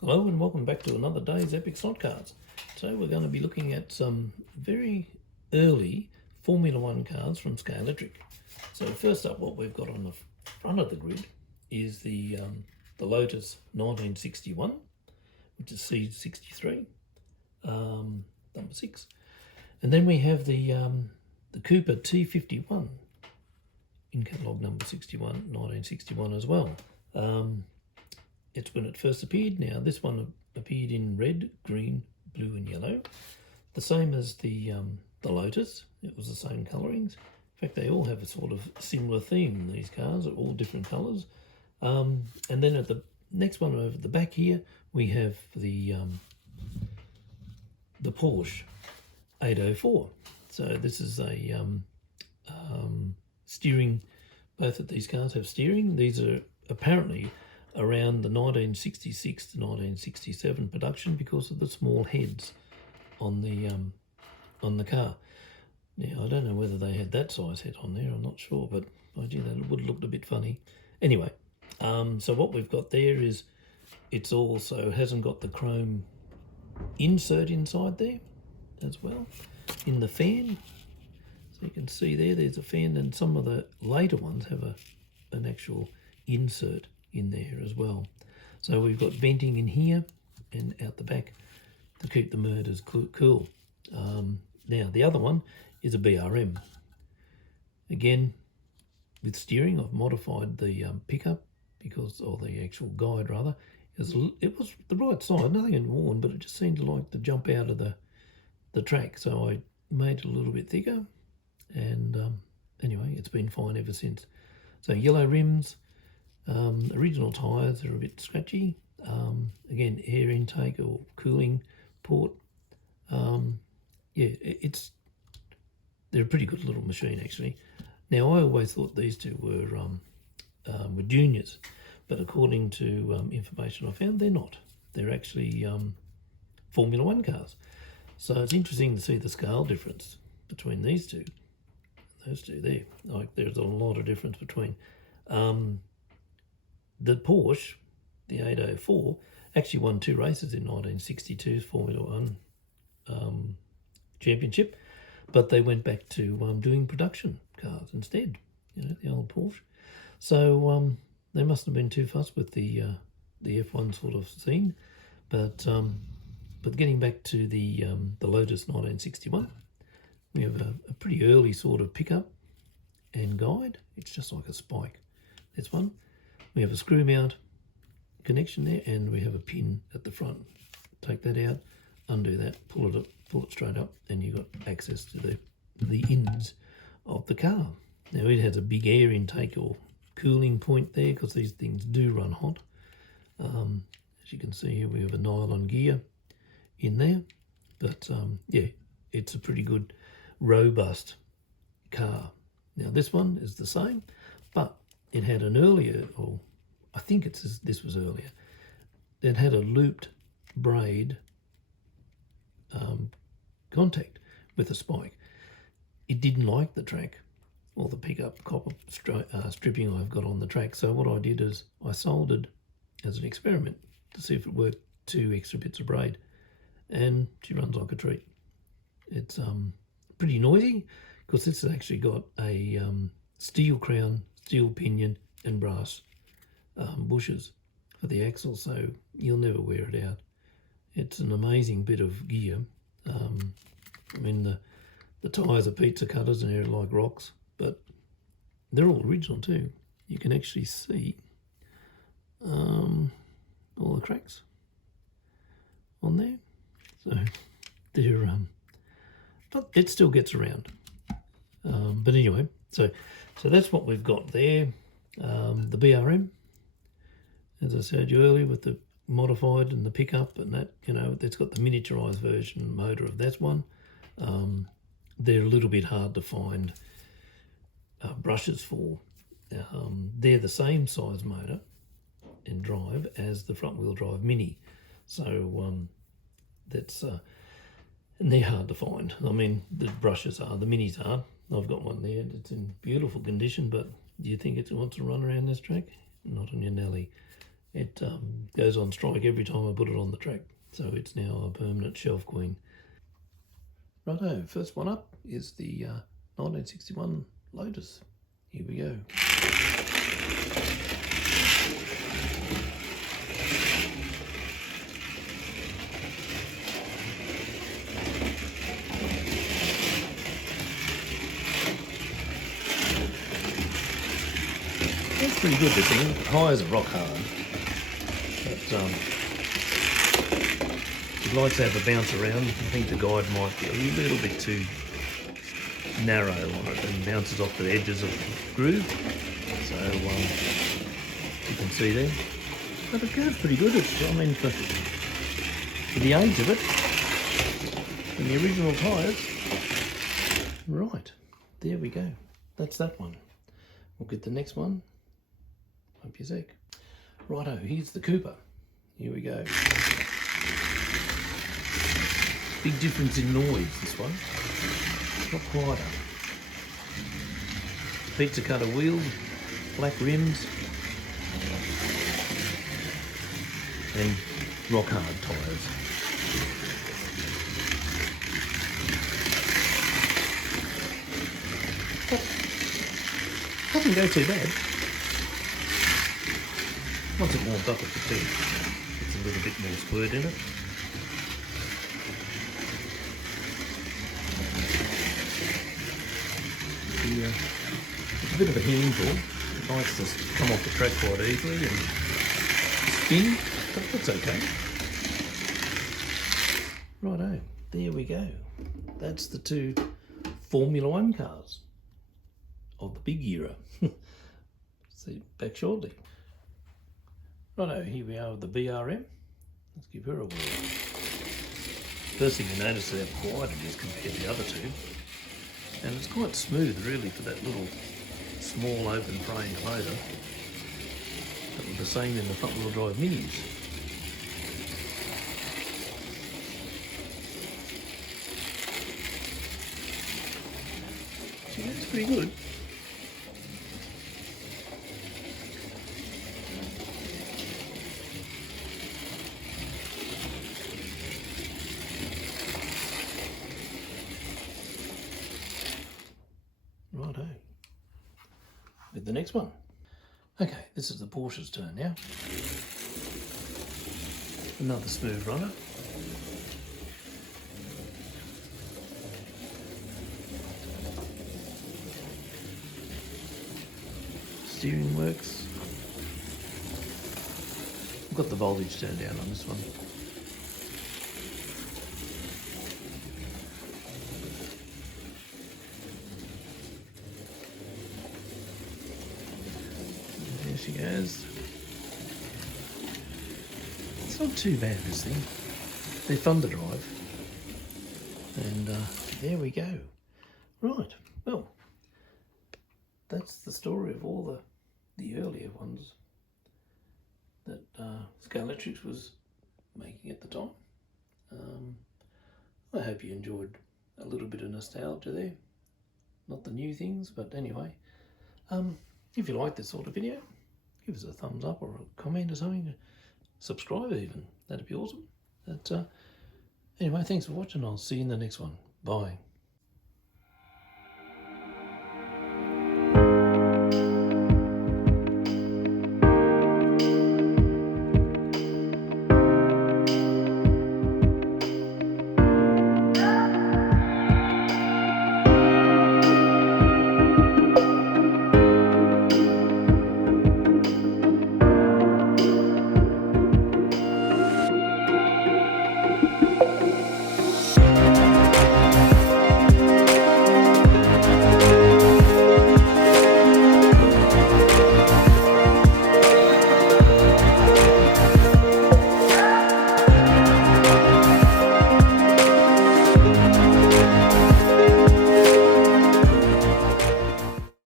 Hello and welcome back to another day's Epic Slot Cards. Today we're going to be looking at some very early Formula One cards from Scalextric. So first up, what we've got on the front of the grid is the Lotus 1961, which is C63, number 6. And then we have the Cooper T51 in catalogue number 61, 1961 as well. It's when it first appeared. Now this one appeared in red, green, blue and yellow. The same as the Lotus. It was the same colourings. In fact, they all have a sort of similar theme, these cars are all different colours. And then at the next one over the back here, we have the Porsche 804. So this is a steering. Both of these cars have steering. These are apparently around the 1966 to 1967 production because of the small heads on the car. Now I don't know whether they had that size head on there, I'm not sure, but I do, that would have looked a bit funny. Anyway, so what we've got there is it's also hasn't got the chrome insert inside there as well in the fan. So you can see there's a fan, and some of the later ones have an actual insert in there as well. So we've got venting in here and out the back to keep the motors cool. Now the other one is a BRM. Again, with steering, I've modified the pickup because, or the actual guide rather, it was the right size, nothing had worn, but it just seemed to like to jump out of the track. So I made it a little bit thicker, and anyway, it's been fine ever since. So yellow rims. Original tyres are a bit scratchy. Again, air intake or cooling port. Yeah, they're a pretty good little machine actually. Now I always thought these two were juniors, but according to information I found, they're not. They're actually Formula One cars. So it's interesting to see the scale difference between these two. Those two there, like there's a lot of difference between. The Porsche, the 804, actually won 2 races in 1962's Formula One championship, but they went back to doing production cars instead, the old Porsche. So they must have been too fussed with the F1 sort of scene. But getting back to the Lotus 1961, we have a pretty early sort of pickup and guide. It's just like a spike. This one. We have a screw mount connection there, and we have a pin at the front. Take that out, undo that, pull it straight up, and you've got access to the ins of the car. Now it has a big air intake or cooling point there because these things do run hot. As you can see here, we have a nylon gear in there, but yeah, it's a pretty good, robust car. Now this one is the same, but it had an earlier, or I think this was earlier, it had a looped braid contact with a spike. It didn't like the track or the pickup copper stripping I've got on the track. So what I did is I soldered as an experiment to see if it worked 2 extra bits of braid, and she runs like a treat. It's pretty noisy because this has actually got a steel crown, steel pinion and brass bushes for the axle, so you'll never wear it out. It's an amazing bit of gear. I mean, the tyres are pizza cutters and they're like rocks, but they're all original too. You can actually see all the cracks on there. So they're but it still gets around. But anyway, so that's what we've got there. The BRM, as I said earlier, with the modified and the pickup and that, it's got the miniaturized version motor of that one. They're a little bit hard to find brushes for. They're the same size motor and drive as the front wheel drive Mini. So that's and they're hard to find. I mean, the brushes are, the Minis are. I've got one there that's in beautiful condition, but do you think it wants to run around this track? Not on your Nelly. It goes on strike every time I put it on the track. So it's now a permanent shelf queen. Righto, first one up is the 1961 Lotus. Here we go. That's pretty good, this thing. Tyres are rock hard. But it likes to have a bounce around. I think the guide might be a little bit too narrow on it and bounces off the edges of the groove. So you can see there. But it goes pretty good. I mean, for the age of it and the original tyres. Right, there we go. That's that one. We'll get the next one. Hope you're sick. Righto, here's the Cooper. Here we go. Big difference in noise, this one. It's not quieter. Pizza cutter wheels, black rims, and rock hard tyres. Doesn't go too bad. Once it warms up, it's a little bit more squirt in it. It's a bit of a handful. It likes to come off the track quite easily and spin, but that's okay. Righto, there we go. That's the two Formula One cars of the big era. See back shortly. Righto, here we are with the BRM. Let's give her a whirl. First thing you notice is how quiet it is compared to the other two. And it's quite smooth really for that little small open frame motor. That was the same in the front wheel drive minis. See, that's pretty good. Righto. With the next one. Okay, this is the Porsche's turn now. Another smooth runner. Steering works. I've got the voltage turned down on this one. There she goes. It's not too bad, this thing. They're fun to drive. And there we go. Right, well, that's the story of all the earlier ones that Scalextric'S was making at the time. I hope you enjoyed a little bit of nostalgia there. Not the new things, but anyway. If you like this sort of video, give us a thumbs up or a comment or something. Subscribe even. That'd be awesome. But, anyway, thanks for watching. I'll see you in the next one. Bye.